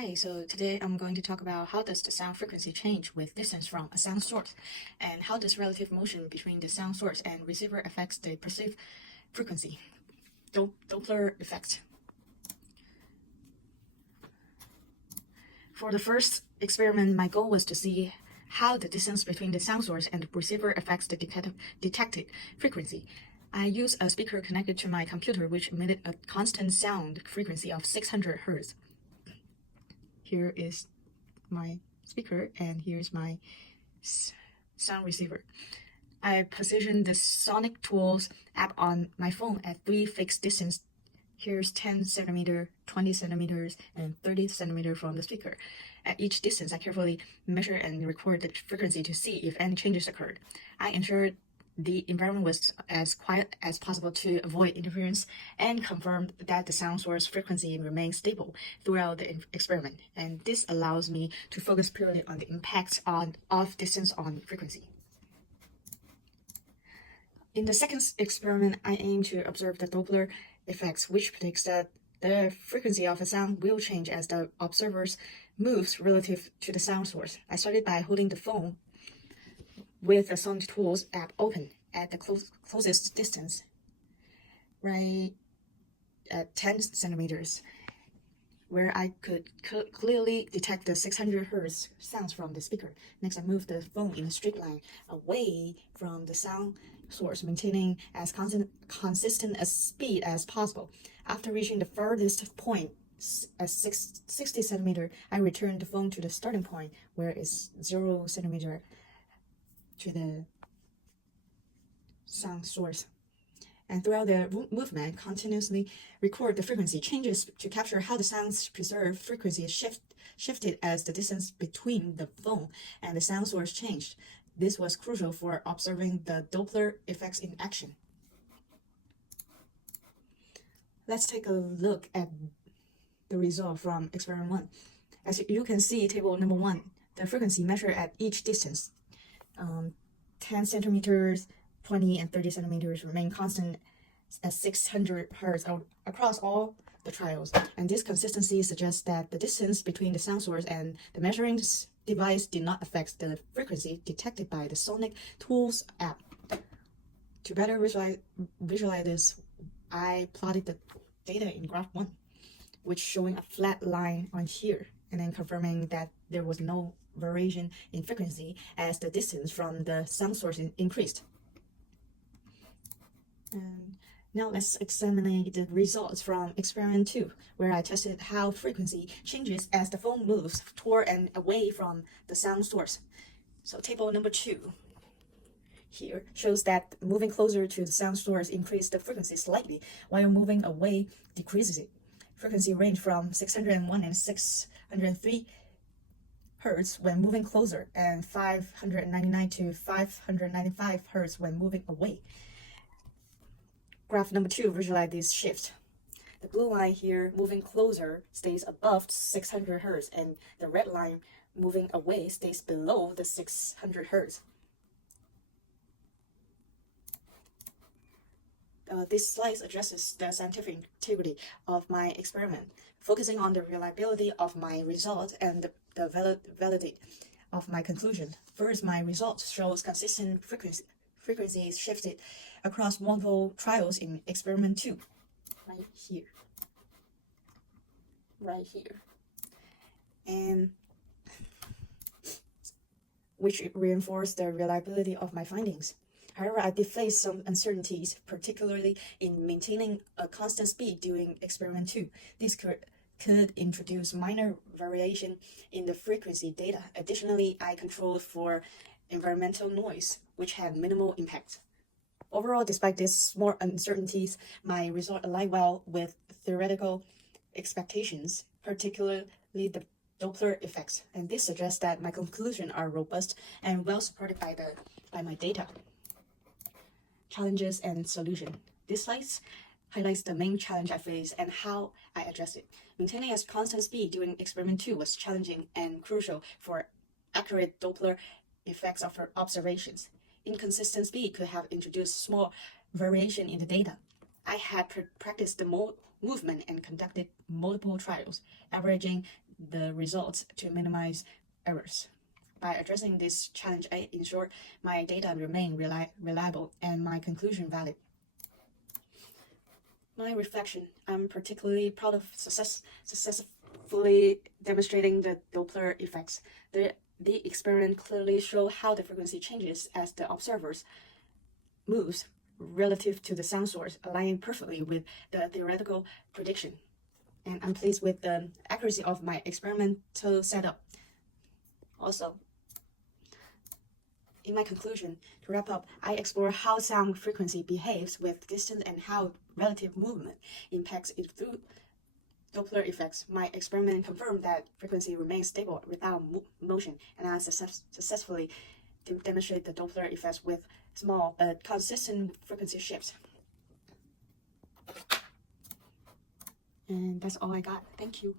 Hi, so today I'm going to talk about how does the sound frequency change with distance from a sound source, and how does relative motion between the sound source and receiver affects the perceived frequency. Doppler effect. For the first experiment, my goal was to see how the distance between the sound source and the receiver affects the detected frequency. I used a speaker connected to my computer which emitted a constant sound frequency of 600 Hz. Here is my speaker and here's my sound receiver. I positioned the Sonic Tools app on my phone at 3 fixed distance. Here's 10 centimeter, 20 centimeters, and 30 centimeter from the speaker. At each distance, I carefully measure and record the frequency to see if any changes occurred. I ensured the environment was as quiet as possible to avoid interference and confirmed that the sound source frequency remained stable throughout the experiment. And this allows me to focus purely on the impact of distance on frequency. In the second experiment, I aim to observe the Doppler effects, which predicts that the frequency of a sound will change as the observer moves relative to the sound source. I started by holding the phone with the Sonic Tools app open at the closest distance, right at 10 centimeters, where I could clearly detect the 600 Hz sounds from the speaker. Next, I moved the phone in a straight line away from the sound source, maintaining as consistent a speed as possible. After reaching the furthest point at 60 centimeter, I returned the phone to the starting point, where it's 0 centimeter to the sound source. And throughout the movement, continuously record the frequency changes to capture how the sound's preserved frequency shifted as the distance between the phone and the sound source changed. This was crucial for observing the Doppler effects in action. Let's take a look at the result from experiment 1. As you can see, table number 1, the frequency measured at each distance, 10 centimeters, 20 and 30 centimeters, remain constant at 600 Hz across all the trials. And this consistency suggests that the distance between the sound source and the measuring device did not affect the frequency detected by the Sonic Tools app. To better visualize this, I plotted the data in graph 1, which showing a flat line on here, and then confirming that there was no variation in frequency as the distance from the sound source increased. And now let's examine the results from experiment 2, where I tested how frequency changes as the phone moves toward and away from the sound source. So table number 2 here shows that moving closer to the sound source increased the frequency slightly, while moving away decreases it. Frequency range from 601 and 603 Hz when moving closer, and 599 to 595 Hz when moving away. Graph number 2 visualize this shift. The blue line here moving closer stays above 600 Hz, and the red line moving away stays below the 600 Hz. This slide addresses the scientific integrity of my experiment, focusing on the reliability of my result and the validity of my conclusion. First, my result shows consistent frequencies shifted across multiple trials in experiment 2, right here, and which reinforced the reliability of my findings. However, I did face some uncertainties, particularly in maintaining a constant speed during experiment 2. This could introduce minor variation in the frequency data. Additionally, I controlled for environmental noise, which had minimal impact. Overall, despite these small uncertainties, my result aligned well with theoretical expectations, particularly the Doppler effects, and this suggests that my conclusions are robust and well supported by my data. Challenges and solution. This slide highlights the main challenge I faced and how I addressed it. Maintaining a constant speed during experiment 2 was challenging and crucial for accurate Doppler effects of observations. Inconsistent speed could have introduced small variation in the data. I had practiced the movement and conducted multiple trials, averaging the results to minimize errors. By addressing this challenge, I ensure my data remain reliable and my conclusion valid. My reflection: I'm particularly proud of successfully demonstrating the Doppler effects. The experiment clearly shows how the frequency changes as the observers moves relative to the sound source, aligning perfectly with the theoretical prediction. And I'm pleased with the accuracy of my experimental setup. Also, in my conclusion, to wrap up, I explore how sound frequency behaves with distance and how relative movement impacts it through Doppler effects. My experiment confirmed that frequency remains stable without motion, and I successfully demonstrate the Doppler effects with small but consistent frequency shifts. And that's all I got. Thank you.